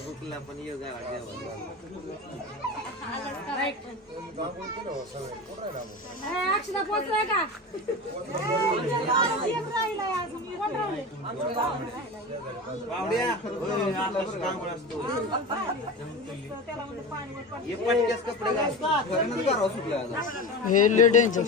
हुकला पण योगा अक्षदा पोहोचलाय का हे लेडींचं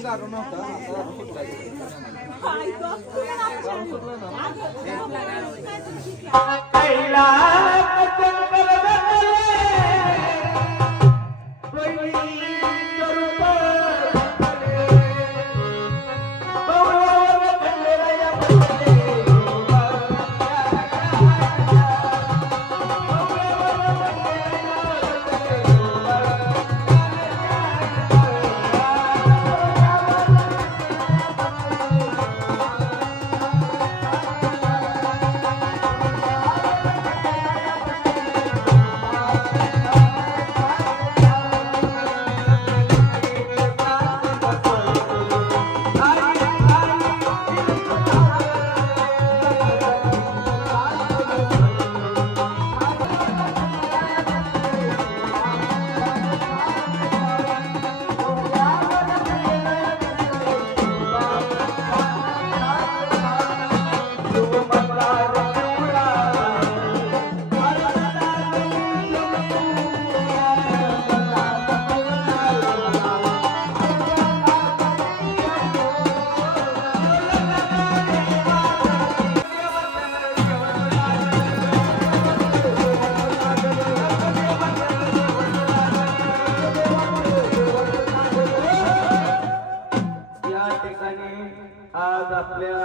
आज आपल्या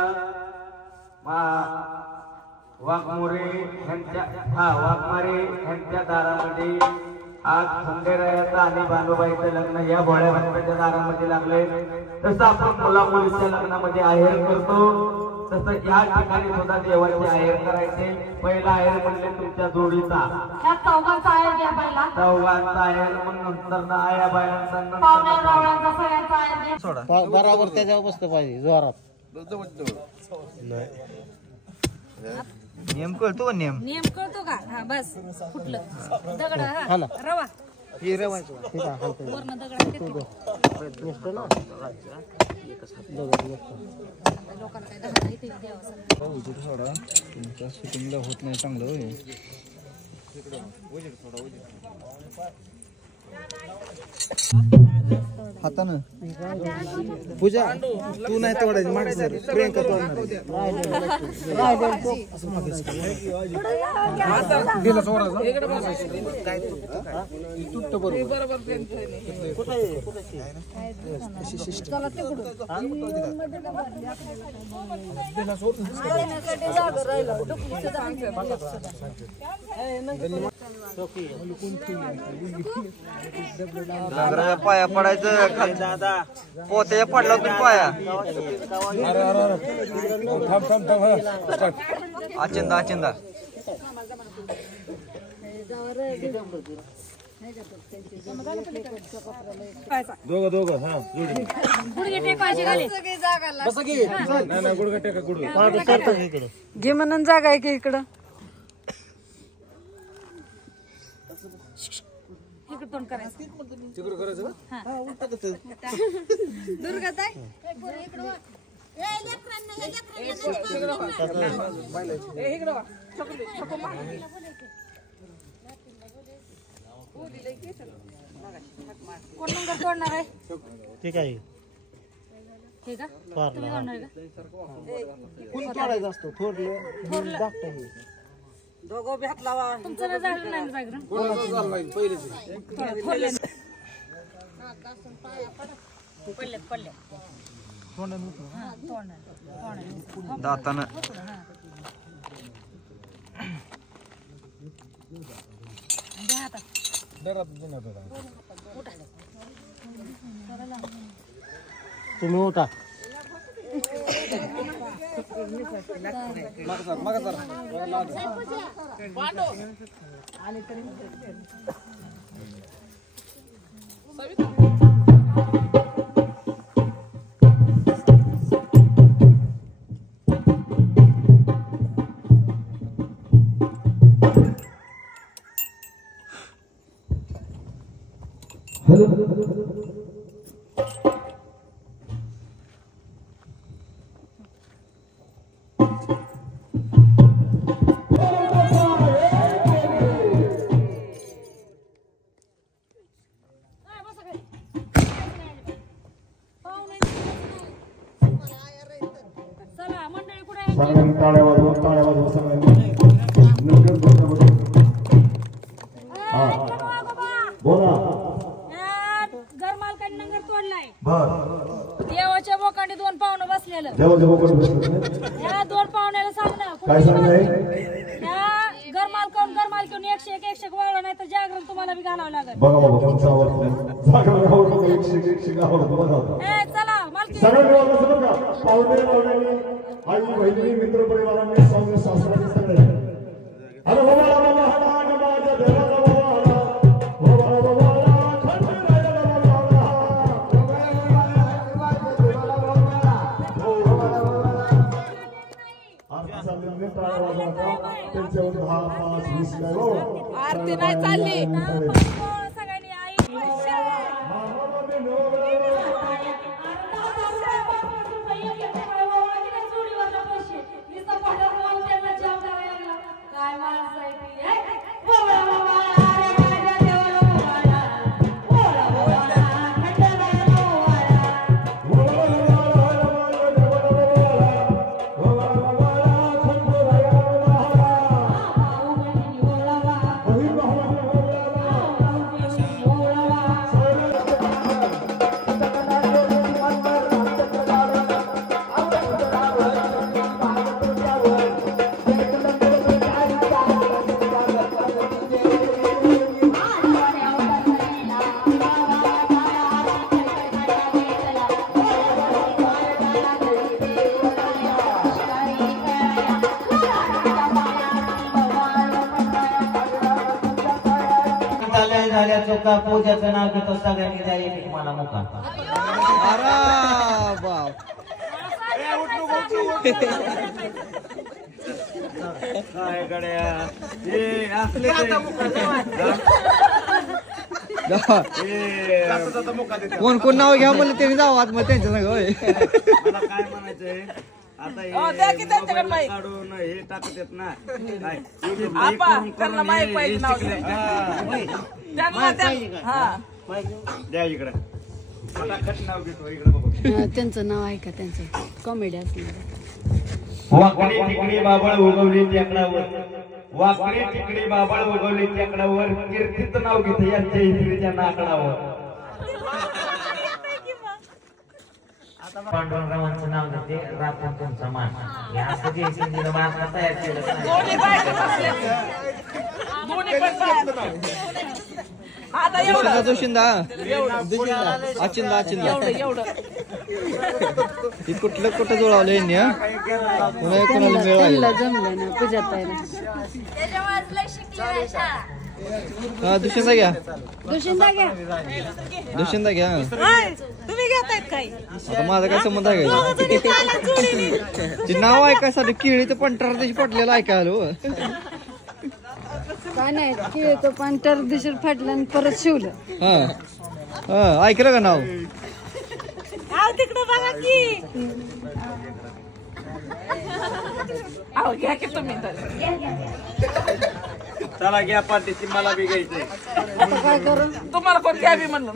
वाघमारे यांच्या दारामध्ये आज खंडेरायाचं आणि बांधूबाईचं लग्न या भोळ्या गणपतीच्या दारामध्ये लागले। तसं आपण मुला मुलीच्या लग्नामध्ये आहेर करतो तसं या ठिकाणी सुद्धा देवाचे आहेर करायचे। पहिला आहेर म्हणजे तुमच्या जोडीचा चौघांचा आहेर घ्या पहिला चौघांचा आहेर मग नंतर ना आया बायांचा पाहुण्या रावळ्यांचा सगळ्यांचा आहेर घ्या बरोबर त्याच्यावर बसतं पाहिजे जोरात नियम कळतो नियम नियम कळतो का हा बस कुठलं दगड हा रवा हे रवायचं ठीक आहे वरनं दगड नसतं ना लोकांना काय दगड इथे द्यावं थोडा तुमच्या शूटिंगला होत नाही चांगलं होय हातानं पूजा तू नाही तोडायची माणसं प्रियंका तोडणार तुटत बरोबर पाया पडायचं पोत्या पडला तुम्ही पाया आचंदा आचंदा दोघं दोघं हा गुडघे टेकायचे खाली गुडघा टेका गुडघा घे म्हणून जागा आहे की इकडं इकडे तोंड करायचं तिकडं करायचं दुर्गा ताई कोण नंबर तोडणार आहे ठीक आहे ठीक आहे तुम्ही तोडणार का कोण तोडायचं असतं थोरलं धाकटं हे दोघं बी हात लावा तुमचं नाही झालं नाही जागरण कोणाचं झालं नाही पहिलेच पडले दातानं तुम्ही उठा सविता सगळ्यांनी टाळ्या वाजवा सगळ्यांनी नंतर बोला घर मालकाने नंगर तोडलाय बर देवाच्या बोकांडी 2 पाहुणे बसलेलं देवाच्या बोकांडी बसलेलं या 2 पाहुण्याला सांगणं काय सांगताय घर मालकावून 101 वळलं नाही तर जागरण तुम्हाला बी घालावं लागेल बघा बाबा तुमचा आवडतं जागरण आवडतं 101 आवडतं बघा चला मालकी सगळ्यांनी वाजवलं का पाहुणे आई बहिणी मित्र परिवारांनी सौम्य शास्त्राचे सगळे अरे बाबा माझ्या देवाचा आरती नाही चालली सगळ्यांनी आई काय माणसं आहे झाल्या चोका पूजाचं नाव घेतो सगळ्यांनी द्या एक मला मुका अरे बाप काय गड्या हे असले कोण कोण नाव घ्या म्हणलं त्यांनी जावं आत त्यांच्या संग होय मला काय म्हणायचंय आता हे मोबाईल काढून हे टाकत येत ना काय द्या इकडे फटाफट नाव घेतो इकडे बघू त्यांचं नाव आहे का त्यांचं कॉमेडी असणार वाकडी तिकडी बाबळ उगवली त्याकडावर वाकडी तिकडी बाबळ उगवली त्याकडावर कीर्तीचं नाव घेते यांच्या इस्त्रीच्या नाकडावर पांडुरंगाचं नाव घेते राखून तुमचा मान हे असं जे सिंधीला बातम्या तयार केलं जोशिंदा अचिंदा हे कुठं जुळवलं यांनी कोणाला मिळालं जमलं ना पूजा दुष्यंदा घ्या तुम्ही घेतायत काय आता माझा काय संबंध आहे का नाव ऐकायसाठी केळी तर पंटरा दिवशी पडलेलं ऐकायलो काय नाही केळीचं पण तर दिवशी फाटलं आणि परत शिवलं हा ऐकलं का नाव तिकडं बघा की घ्या की तुम्ही चला घ्या पाठीची मला बी घ्यायचंय आता काय करू तुम्हाला कोण घ्यावी म्हणलं